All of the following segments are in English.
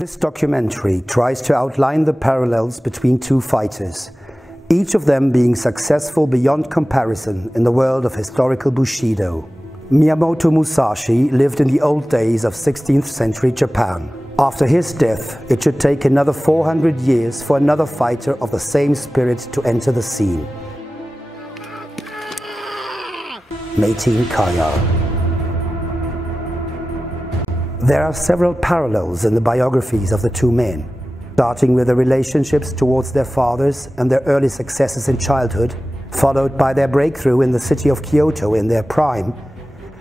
This documentary tries to outline the parallels between two fighters, each of them being successful beyond comparison in the world of historical Bushido. Miyamoto Musashi lived in the old days of 16th century Japan. After his death, it should take another 400 years for another fighter of the same spirit to enter the scene. Metin Kayar. There are several parallels in the biographies of the two men, starting with their relationships towards their fathers and their early successes in childhood, followed by their breakthrough in the city of Kyoto in their prime,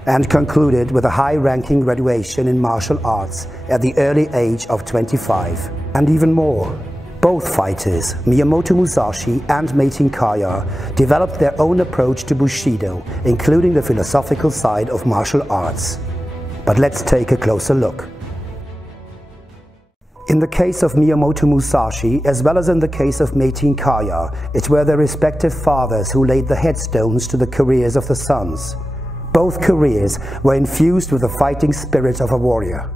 and concluded with a high-ranking graduation in martial arts at the early age of 25. And even more, both fighters, Miyamoto Musashi and Metin Kayar, developed their own approach to Bushido, including the philosophical side of martial arts. But let's take a closer look. In the case of Miyamoto Musashi, as well as in the case of Metin Kayar, it were their respective fathers who laid the headstones to the careers of the sons. Both careers were infused with the fighting spirit of a warrior.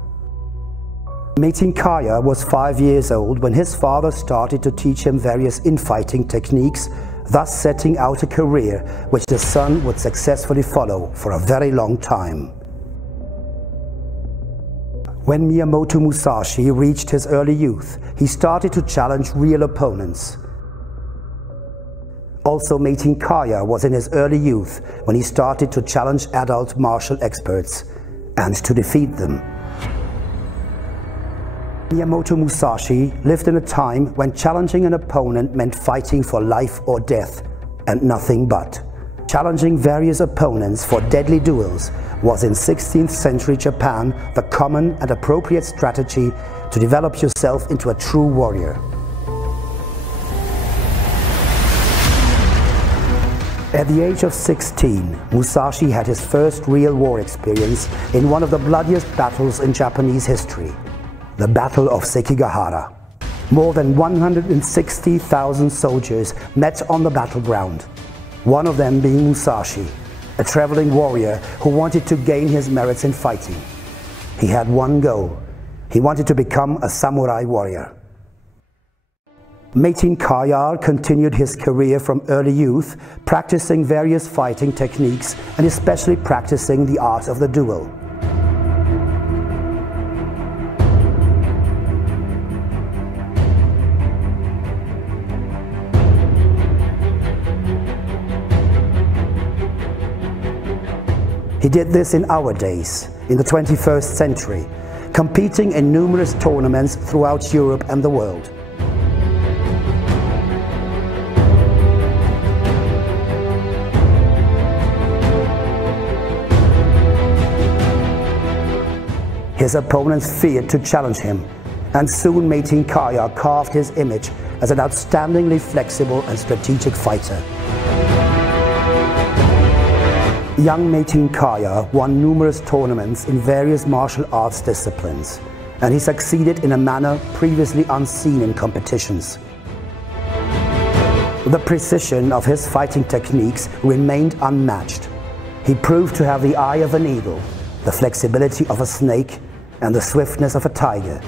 Metin Kayar was 5 years old when his father started to teach him various infighting techniques, thus setting out a career which the son would successfully follow for a very long time. When Miyamoto Musashi reached his early youth, he started to challenge real opponents. Also, Metin Kayar was in his early youth when he started to challenge adult martial experts and to defeat them. Miyamoto Musashi lived in a time when challenging an opponent meant fighting for life or death, and nothing but. Challenging various opponents for deadly duels was in 16th century Japan the common and appropriate strategy to develop yourself into a true warrior. At the age of 16, Musashi had his first real war experience in one of the bloodiest battles in Japanese history, the Battle of Sekigahara. More than 160,000 soldiers met on the battleground, one of them being Musashi, a traveling warrior who wanted to gain his merits in fighting. He had one goal. He wanted to become a samurai warrior. Metin Kayar continued his career from early youth, practicing various fighting techniques and especially practicing the art of the duel. He did this in our days, in the 21st century, competing in numerous tournaments throughout Europe and the world. His opponents feared to challenge him, and soon Metin Kayar carved his image as an outstandingly flexible and strategic fighter. Young Metin Kayar won numerous tournaments in various martial arts disciplines, and he succeeded in a manner previously unseen in competitions. The precision of his fighting techniques remained unmatched. He proved to have the eye of an eagle, the flexibility of a snake, and the swiftness of a tiger.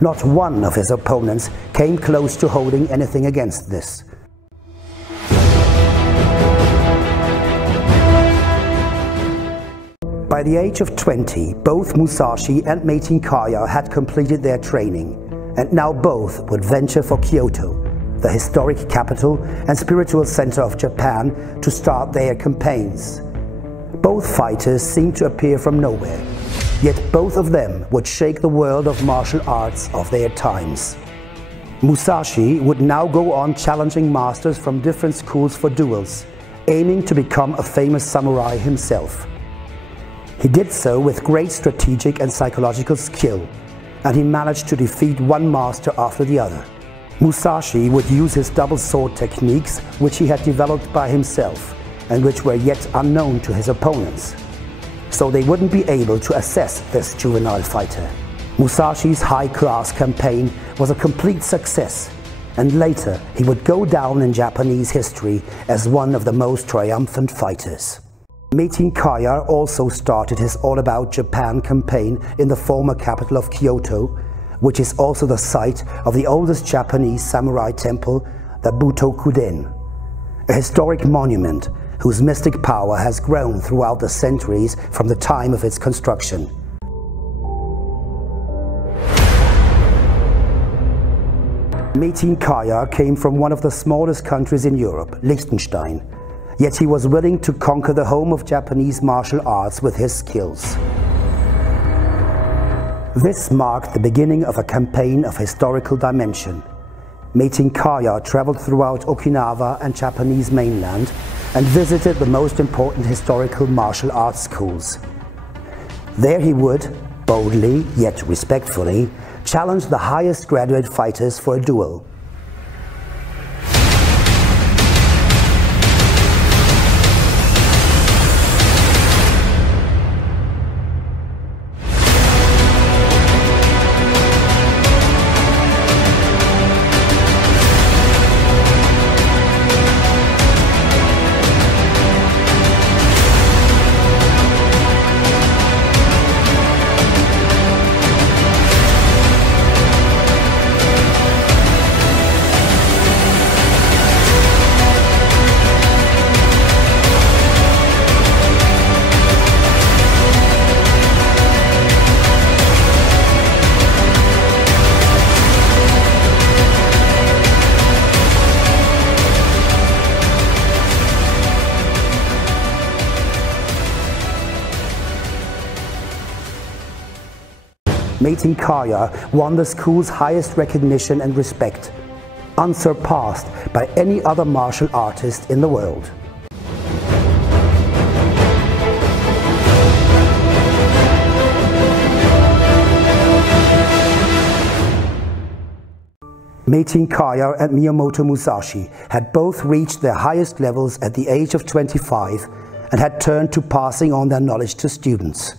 Not one of his opponents came close to holding anything against this. By the age of 20, both Musashi and Metin Kayar had completed their training, and now both would venture for Kyoto, the historic capital and spiritual center of Japan, to start their campaigns. Both fighters seemed to appear from nowhere, yet both of them would shake the world of martial arts of their times. Musashi would now go on challenging masters from different schools for duels, aiming to become a famous samurai himself. He did so with great strategic and psychological skill, and he managed to defeat one master after the other. Musashi would use his double sword techniques, which he had developed by himself, and which were yet unknown to his opponents. So they wouldn't be able to assess this juvenile fighter. Musashi's high-class campaign was a complete success, and later he would go down in Japanese history as one of the most triumphant fighters. Metin Kayar also started his All About Japan campaign in the former capital of Kyoto, which is also the site of the oldest Japanese samurai temple, the Butokuden, a historic monument whose mystic power has grown throughout the centuries from the time of its construction. Metin Kayar came from one of the smallest countries in Europe, Liechtenstein, yet he was willing to conquer the home of Japanese martial arts with his skills. This marked the beginning of a campaign of historical dimension. Metin Kayar traveled throughout Okinawa and Japanese mainland and visited the most important historical martial arts schools. There he would, boldly yet respectfully, challenge the highest graduate fighters for a duel. Metin Kayar won the school's highest recognition and respect, unsurpassed by any other martial artist in the world. Metin Kayar and Miyamoto Musashi had both reached their highest levels at the age of 25 and had turned to passing on their knowledge to students.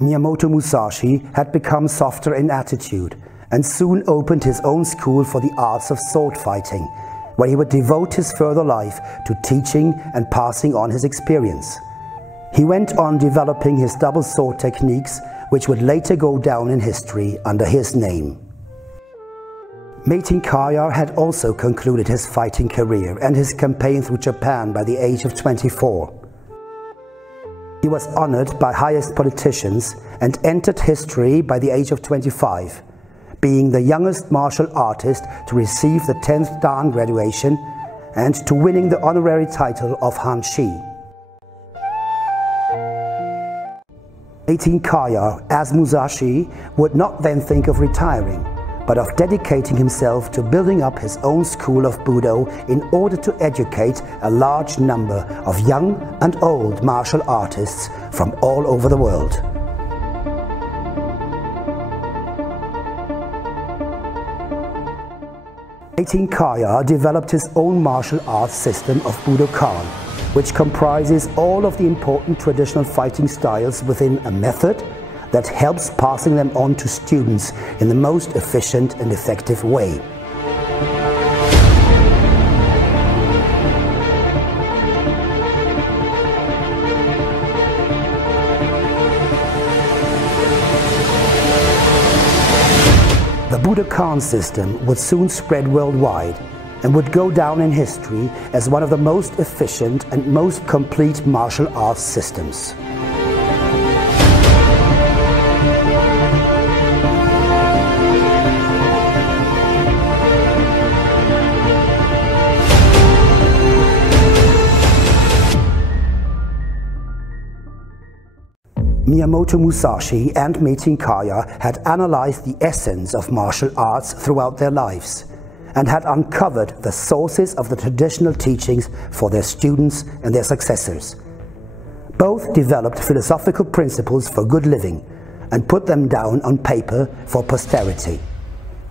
Miyamoto Musashi had become softer in attitude and soon opened his own school for the arts of sword fighting, where he would devote his further life to teaching and passing on his experience. He went on developing his double sword techniques, which would later go down in history under his name. Metin Kayar had also concluded his fighting career and his campaign through Japan by the age of 24. He was honored by highest politicians and entered history by the age of 25, being the youngest martial artist to receive the 10th Dan graduation and to winning the honorary title of Hanshi. Metin Kayar, as Musashi, would not then think of retiring, but of dedicating himself to building up his own school of Budo in order to educate a large number of young and old martial artists from all over the world. Metin Kayar developed his own martial arts system of Budokan, which comprises all of the important traditional fighting styles within a method that helps passing them on to students in the most efficient and effective way. The Budokan system would soon spread worldwide and would go down in history as one of the most efficient and most complete martial arts systems. Miyamoto Musashi and Metin Kayar had analyzed the essence of martial arts throughout their lives and had uncovered the sources of the traditional teachings for their students and their successors. Both developed philosophical principles for good living and put them down on paper for posterity.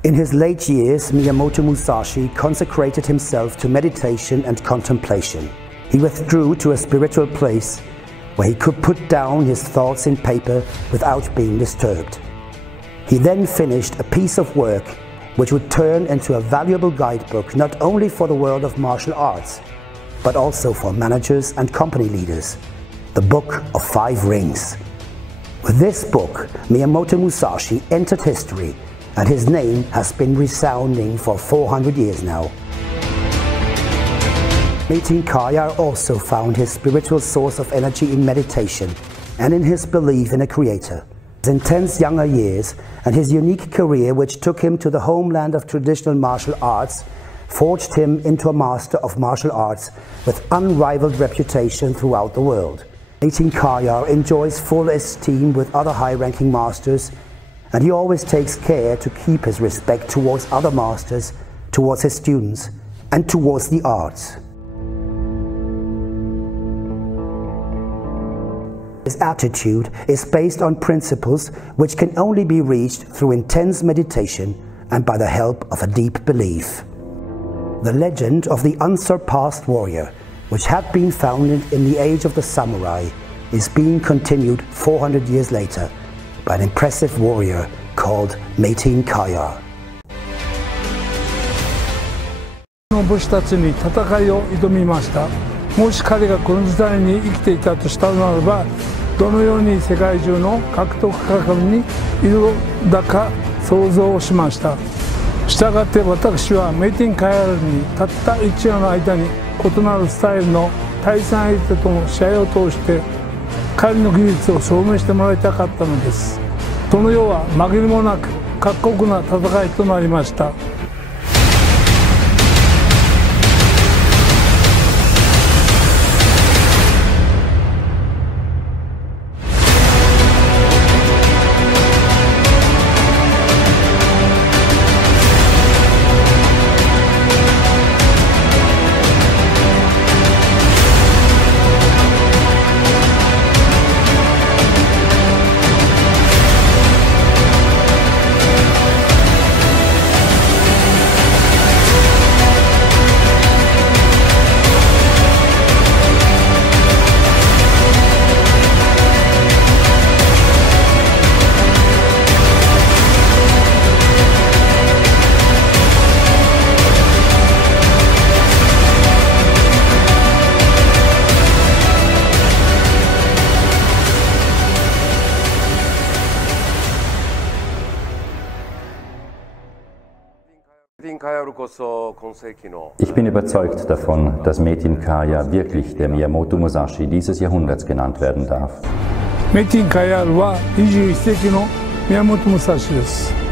In his late years, Miyamoto Musashi consecrated himself to meditation and contemplation. He withdrew to a spiritual place where he could put down his thoughts in paper without being disturbed. He then finished a piece of work which would turn into a valuable guidebook not only for the world of martial arts, but also for managers and company leaders, the Book of Five Rings. With this book, Miyamoto Musashi entered history, and his name has been resounding for 400 years now. Metin Kayar also found his spiritual source of energy in meditation and in his belief in a creator. His intense younger years and his unique career, which took him to the homeland of traditional martial arts, forged him into a master of martial arts with unrivaled reputation throughout the world. Metin Kayar enjoys full esteem with other high-ranking masters, and he always takes care to keep his respect towards other masters, towards his students, and towards the arts. His attitude is based on principles which can only be reached through intense meditation and by the help of a deep belief. The legend of the unsurpassed warrior, which had been founded in the age of the samurai, is being continued 400 years later by an impressive warrior called Metin Kayar. 武士たちに戦いを挑みました。もし彼がこの時代に生きていたとしたならば、どのように世界中の格闘家に挑んだか想像しました。したがって私はメティン・カヤルにたった一夜の間に異なるスタイルの対戦相手との試合を通して彼の技術を証明してもらいたかったのです。その世は紛れもなく過酷な戦いとなりました。Ich bin überzeugt davon, dass Metin Kayar wirklich der Miyamoto Musashi dieses Jahrhunderts genannt werden darf. Metin Kayar は21世紀の宮本武蔵です。